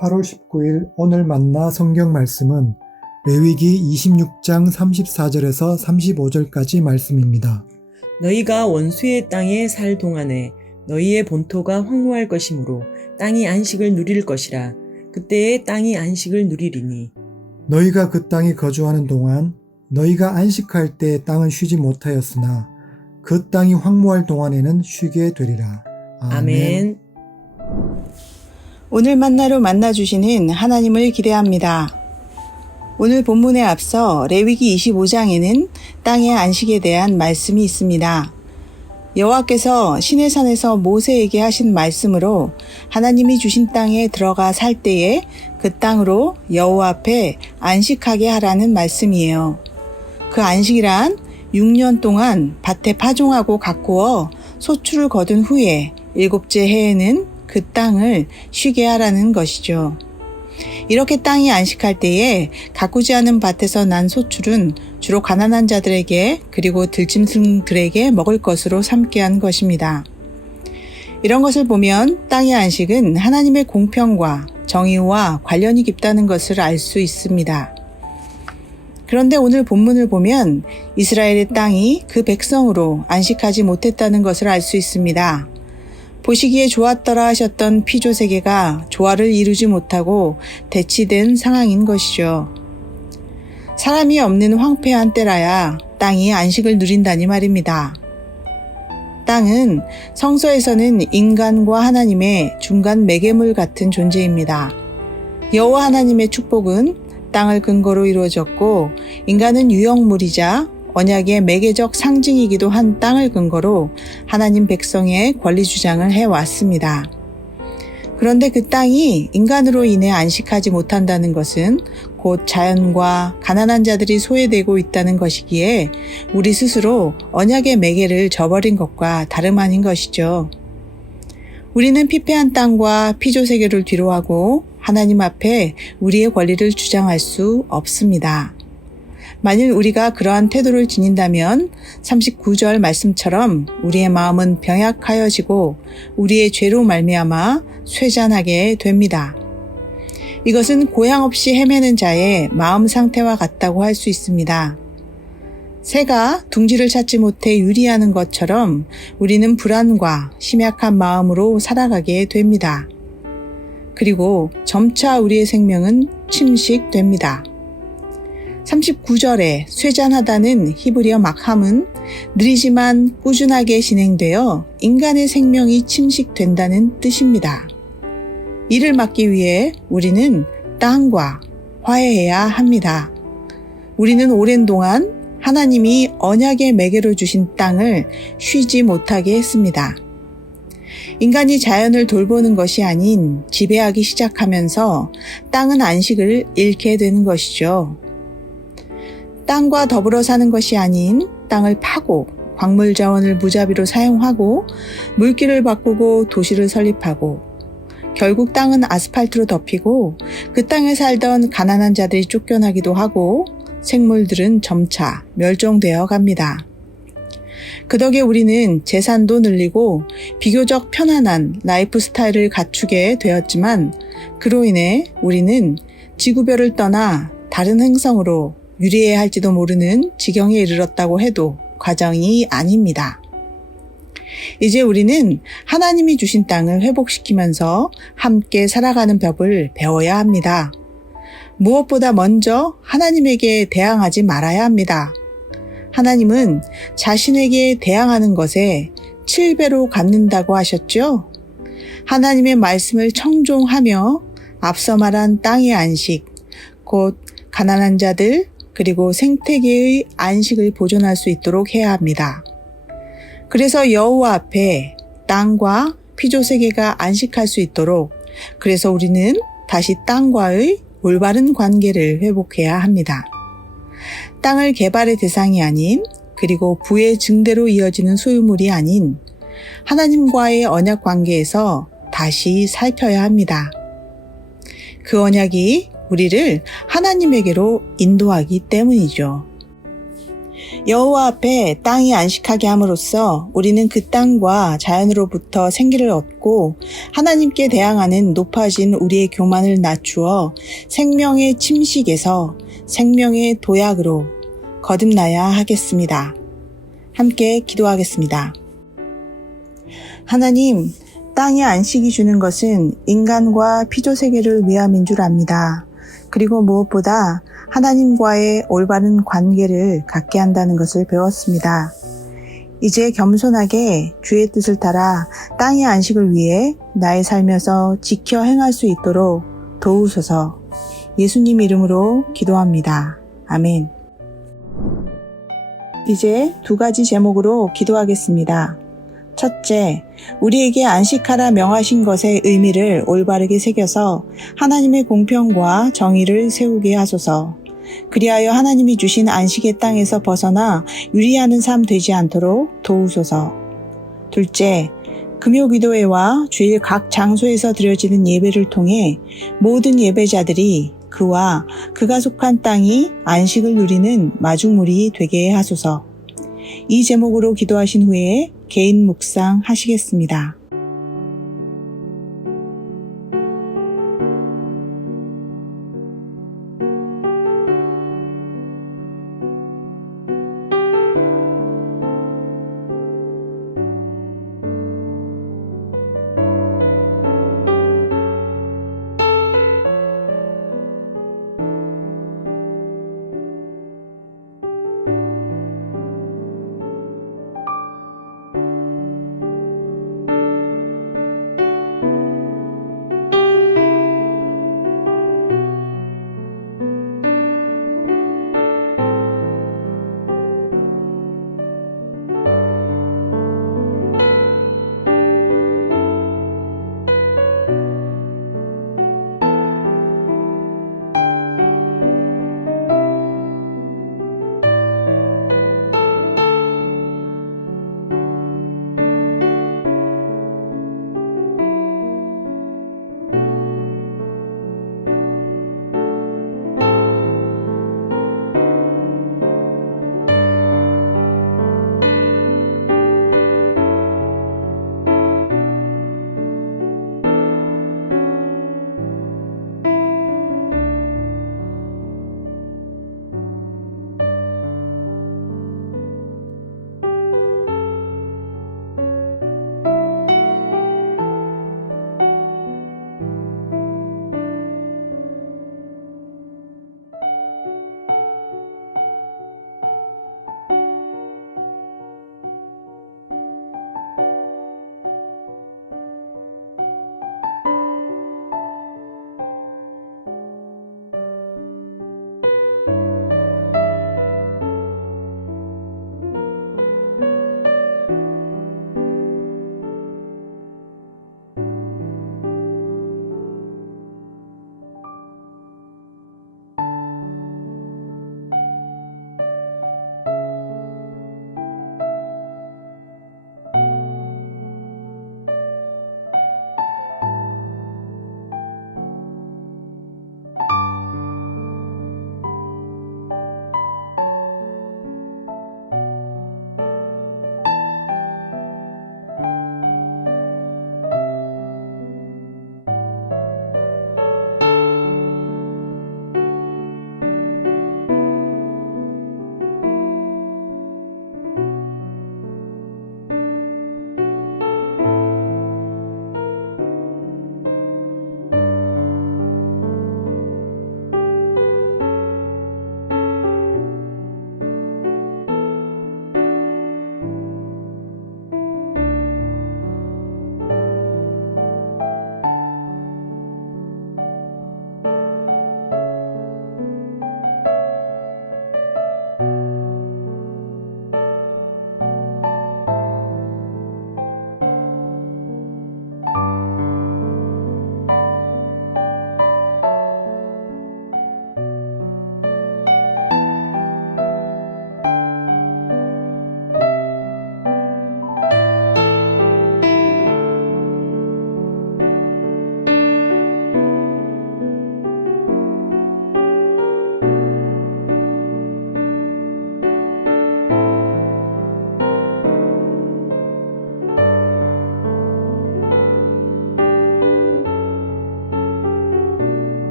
8월 19일 오늘 만나 성경 말씀은 레위기 26장 34절에서 35절까지 말씀입니다. 너희가 원수의 땅에 살 동안에 너희의 본토가 황무할 것이므로 땅이 안식을 누릴 것이라. 그때에 땅이 안식을 누리리니. 너희가 그 땅에 거주하는 동안 너희가 안식할 때 땅은 쉬지 못하였으나 그 땅이 황무할 동안에는 쉬게 되리라. 아멘. 오늘 만나로 만나주시는 하나님을 기대합니다. 오늘 본문에 앞서 레위기 25장에는 땅의 안식에 대한 말씀이 있습니다. 여호와께서 시내산에서 모세에게 하신 말씀으로 하나님이 주신 땅에 들어가 살 때에 그 땅으로 여호와 앞에 안식하게 하라는 말씀이에요. 그 안식이란 6년 동안 밭에 파종하고 가꾸어 소출을 거둔 후에 7째 해에는 그 땅을 쉬게 하라는 것이죠. 이렇게 땅이 안식할 때에 가꾸지 않은 밭에서 난 소출은 주로 가난한 자들에게 그리고 들짐승들에게 먹을 것으로 삼게 한 것입니다. 이런 것을 보면 땅의 안식은 하나님의 공평과 정의와 관련이 깊다는 것을 알 수 있습니다. 그런데 오늘 본문을 보면 이스라엘의 땅이 그 백성으로 안식하지 못했다는 것을 알 수 있습니다. 보시기에 좋았더라 하셨던 피조세계가 조화를 이루지 못하고 대치된 상황인 것이죠. 사람이 없는 황폐한 때라야 땅이 안식을 누린다니 말입니다. 땅은 성서에서는 인간과 하나님의 중간 매개물 같은 존재입니다. 여호와 하나님의 축복은 땅을 근거로 이루어졌고 인간은 유형물이자 언약의 매개적 상징이기도 한 땅을 근거로 하나님 백성의 권리 주장을 해왔습니다. 그런데 그 땅이 인간으로 인해 안식하지 못한다는 것은 곧 자연과 가난한 자들이 소외되고 있다는 것이기에 우리 스스로 언약의 매개를 저버린 것과 다름 아닌 것이죠. 우리는 피폐한 땅과 피조세계를 뒤로하고 하나님 앞에 우리의 권리를 주장할 수 없습니다. 만일 우리가 그러한 태도를 지닌다면 39절 말씀처럼 우리의 마음은 병약하여지고 우리의 죄로 말미암아 쇠잔하게 됩니다. 이것은 고향 없이 헤매는 자의 마음 상태와 같다고 할 수 있습니다. 새가 둥지를 찾지 못해 유리하는 것처럼 우리는 불안과 심약한 마음으로 살아가게 됩니다. 그리고 점차 우리의 생명은 침식됩니다. 39절에 쇠잔하다는 히브리어 막함은 느리지만 꾸준하게 진행되어 인간의 생명이 침식된다는 뜻입니다. 이를 막기 위해 우리는 땅과 화해해야 합니다. 우리는 오랜 동안 하나님이 언약의 매개로 주신 땅을 쉬지 못하게 했습니다. 인간이 자연을 돌보는 것이 아닌 지배하기 시작하면서 땅은 안식을 잃게 되는 것이죠. 땅과 더불어 사는 것이 아닌 땅을 파고 광물 자원을 무자비로 사용하고 물길을 바꾸고 도시를 설립하고 결국 땅은 아스팔트로 덮이고 그 땅에 살던 가난한 자들이 쫓겨나기도 하고 생물들은 점차 멸종되어 갑니다. 그 덕에 우리는 재산도 늘리고 비교적 편안한 라이프 스타일을 갖추게 되었지만 그로 인해 우리는 지구별을 떠나 다른 행성으로 유리해야 할지도 모르는 지경에 이르렀다고 해도 과정이 아닙니다. 이제 우리는 하나님이 주신 땅을 회복시키면서 함께 살아가는 법을 배워야 합니다. 무엇보다 먼저 하나님에게 대항하지 말아야 합니다. 하나님은 자신에게 대항하는 것에 7배로 갚는다고 하셨죠? 하나님의 말씀을 청종하며 앞서 말한 땅의 안식, 곧 가난한 자들, 그리고 생태계의 안식을 보존할 수 있도록 해야 합니다. 그래서 여호와 앞에 땅과 피조세계가 안식할 수 있도록 그래서 우리는 다시 땅과의 올바른 관계를 회복해야 합니다. 땅을 개발의 대상이 아닌 그리고 부의 증대로 이어지는 소유물이 아닌 하나님과의 언약 관계에서 다시 살펴야 합니다. 그 언약이 우리를 하나님에게로 인도하기 때문이죠. 여호와 앞에 땅이 안식하게 함으로써 우리는 그 땅과 자연으로부터 생기를 얻고 하나님께 대항하는 높아진 우리의 교만을 낮추어 생명의 침식에서 생명의 도약으로 거듭나야 하겠습니다. 함께 기도하겠습니다. 하나님, 땅의 안식이 주는 것은 인간과 피조세계를 위함인 줄 압니다. 그리고 무엇보다 하나님과의 올바른 관계를 갖게 한다는 것을 배웠습니다. 이제 겸손하게 주의 뜻을 따라 땅의 안식을 위해 나의 삶에서 지켜 행할 수 있도록 도우소서. 예수님 이름으로 기도합니다. 아멘. 이제 2가지 제목으로 기도하겠습니다. 첫째, 우리에게 안식하라 명하신 것의 의미를 올바르게 새겨서 하나님의 공평과 정의를 세우게 하소서. 그리하여 하나님이 주신 안식의 땅에서 벗어나 유리하는 삶 되지 않도록 도우소서. 둘째, 금요기도회와 주일 각 장소에서 드려지는 예배를 통해 모든 예배자들이 그와 그가 속한 땅이 안식을 누리는 마중물이 되게 하소서. 이 제목으로 기도하신 후에 개인 묵상 하시겠습니다.